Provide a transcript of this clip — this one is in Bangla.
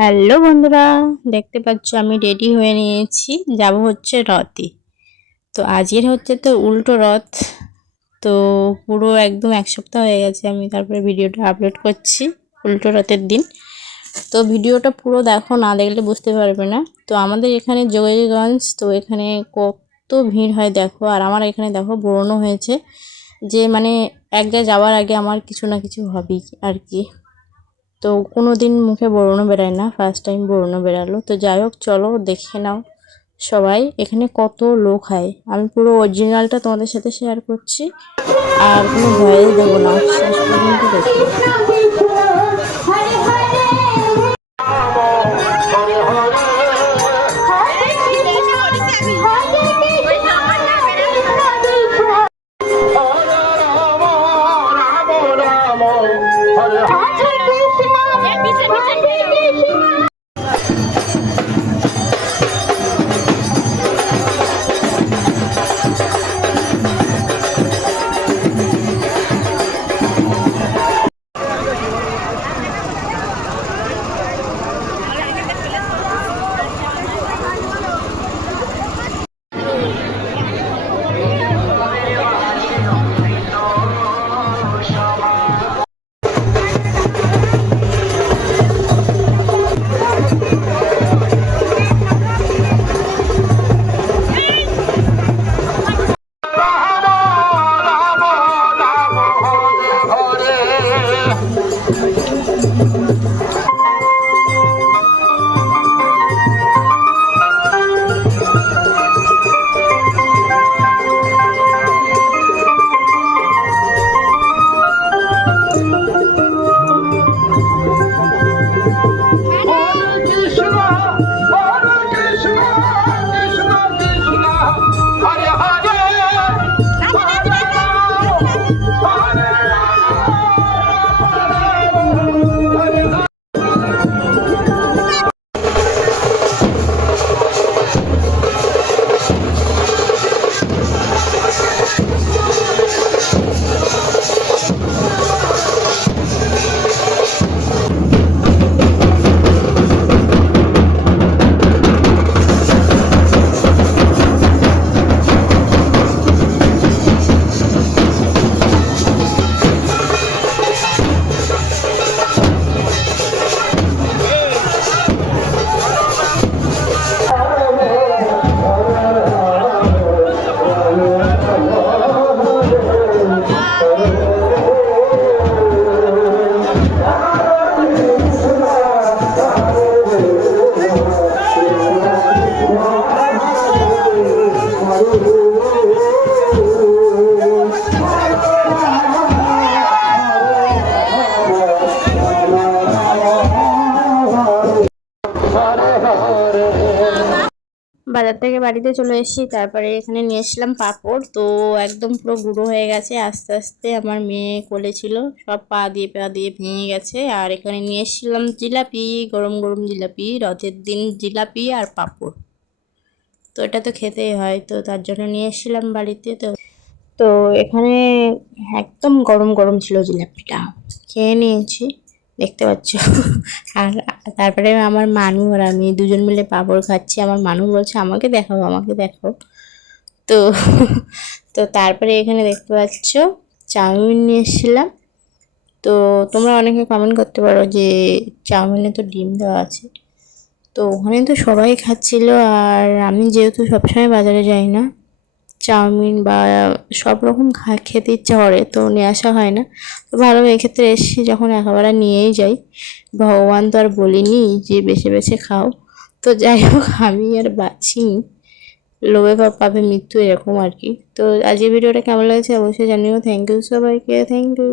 হ্যালো বন্ধুরা, দেখতে পাচ্ছ আমি রেডি হয়ে নিয়েছি, যাব হচ্ছে রথে। তো আজকের হচ্ছে তো উল্টো রথ। তো পুরো একদম এক সপ্তাহ হয়ে গেছে আমি তারপরে ভিডিওটা আপলোড করছি উল্টো রথের দিন। তো ভিডিওটা পুরো দেখো, না দেখলে বুঝতে পারবে না। তো আমাদের এখানে যোগীগঞ্জ, তো এখানে কত ভিড় হয় দেখো। আর আমার এখানে দেখো বরণও হয়েছে, যে মানে এক জায়গায় যাওয়ার আগে আমার কিছু না কিছু হবেই আর কি। তো কোনো দিন মুখে ব্রণ বেরায় না, ফার্স্ট টাইম ব্রণ বেরালো। তো যাই হোক, চলো দেখে নাও সবাই এখানে কত লোক হয়। আমি পুরো অরিজিনালটা তোমাদের সাথে শেয়ার করছি, আর কোনো ভয়েস দেবো না, শেষ পর্যন্ত দেখো। বাজার থেকে বাড়িতে চলে এসেছি, তারপরে এখানে নিয়ে এসলাম পাঁপড়। তো একদম পুরো গুঁড়ো হয়ে গেছে, আস্তে আস্তে আমার মেয়ে কোলে ছিল, সব পা দিয়ে ভেঙে গেছে। আর এখানে নিয়ে এসেছিলাম জিলাপি, গরম গরম জিলাপি, রথের দিন জিলাপি আর পাঁপড়। তো এটা তো খেতেই হয়, তো তার জন্য নিয়ে এসেছিলাম বাড়িতে। তো তো এখানে একদম গরম গরম ছিল জিলাপিটা, খেয়ে নিয়েছি দেখতে পাচ্ছ। আর তারপরে আমার মানু আর আমি দুজন মিলে পাঁপড় খাচ্ছি। আমার মানু বলছে আমাকে দেখাও, আমাকে দেখাও। তো তো তারপরে এখানে দেখতে পাচ্ছ চাউমিন নিয়ে এসেছিলাম। তো তোমরা অনেকে কমেন্ট করতে পারো যে চাউমিনে তো ডিম দেওয়া আছে। তো ওখানে তো সবাই খাচ্ছিল, আর আমি যেহেতু সবসময় বাজারে যাই না, চাউমিন বা সব রকম খেতে ইচ্ছা করে, তো নিয়ে আসা হয় না। তো ভালো, এক্ষেত্রে এসেছি যখন একেবারে নিয়েই যাই। ভগবান তো আর বলিনি যে বেছে বেছে খাও। তো যাই হোক, আমি আর বাঁচিনি, লোভে পাবে মৃত্যু, এরকম আর কি। তো আজকের ভিডিওটা কেমন লাগছে অবশ্যই জানিও। থ্যাংক ইউ সবাইকে, থ্যাংক ইউ।